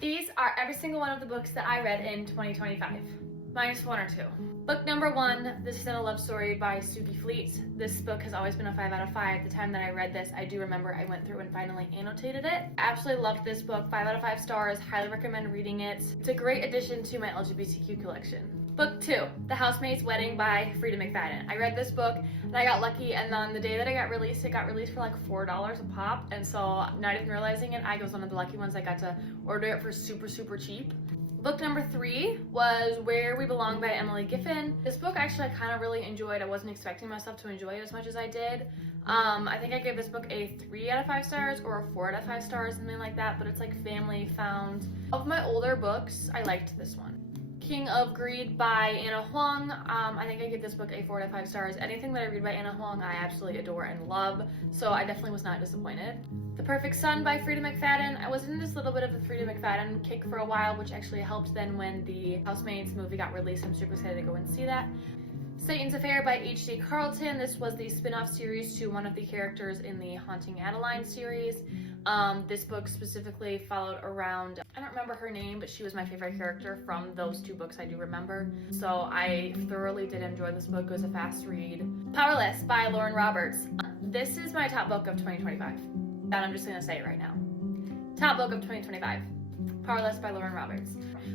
These are every single one of the books that I read in 2025, minus one or two. Book number one, This Isn't a Love Story by Suki Fleet. This book has always been a 5 out of 5. The time that I read this, I do remember I went through and finally annotated it. I absolutely loved this book, 5 out of 5 stars, highly recommend reading it. It's a great addition to my LGBTQ collection. Book 2, The Housemaid's Wedding by Frida McFadden. I read this book and I got lucky, and on the day that it got released for like $4 a pop, and so not even realizing it, I was one of the lucky ones that got to order it for super cheap. Book number 3 was Where We Belong by Emily Giffin. This book actually I kind of really enjoyed. I wasn't expecting myself to enjoy it as much as I did. I think I gave this book a 3 out of 5 stars or a 4 out of 5 stars, something like that, but it's like family found. Of my older books, I liked this one. King of Greed by Anna Huang. I think I give this book a 4 out of 5 stars. Anything that I read by Anna Huang, I absolutely adore and love, so I definitely was not disappointed. The Perfect Son by Frida McFadden. I was in this little bit of the Frida McFadden kick for a while, which actually helped then when the Housemaids movie got released. I'm super excited to go and see that. Satan's Affair by H.D. Carlton. This was the spin-off series to one of the characters in the Haunting Adeline series. This book specifically followed around, I don't remember her name, but she was my favorite character from those 2 books I do remember. So I thoroughly did enjoy this book. It was a fast read. Powerless by Lauren Roberts. This is my top book of 2025. That I'm just gonna say it right now. Top book of 2025. Powerless by Lauren Roberts.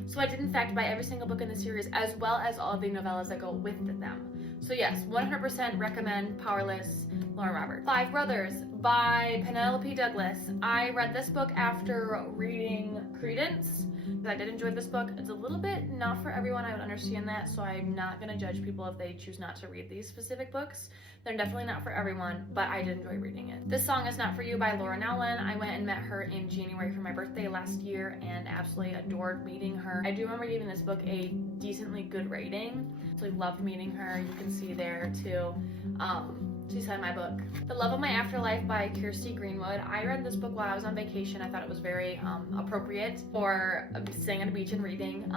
So I did in fact buy every single book in the series as well as all of the novellas that go with them. So yes, 100% recommend Powerless, Lauren Roberts. Five Brothers by Penelope Douglas. I read this book after reading Credence. I did enjoy this book. It's a little bit not for everyone, I would understand that, so I'm not gonna judge people if they choose not to read these specific books. They're definitely not for everyone, but I did enjoy reading it. This Song Is Not For You by Laura Nowlin. I went and met her in January for my birthday last year and absolutely adored meeting her. I do remember giving this book a decently good rating, so I loved meeting her. You can see there too. She said my book. The Love of My Afterlife by Kirsty Greenwood. I read this book while I was on vacation. I thought it was very appropriate for sitting on a beach and reading.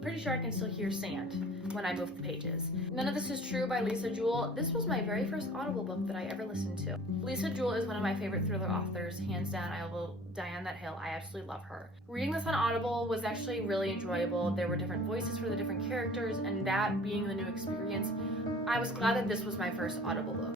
Pretty sure I can still hear sand when I move the pages. None of This Is True by Lisa Jewell. This was my very first Audible book that I ever listened to. Lisa Jewell is one of my favorite thriller authors, hands down. I will die on that hill. I absolutely love her. Reading this on Audible was actually really enjoyable. There were different voices for the different characters, and that being the new experience, I was glad that this was my first Audible book.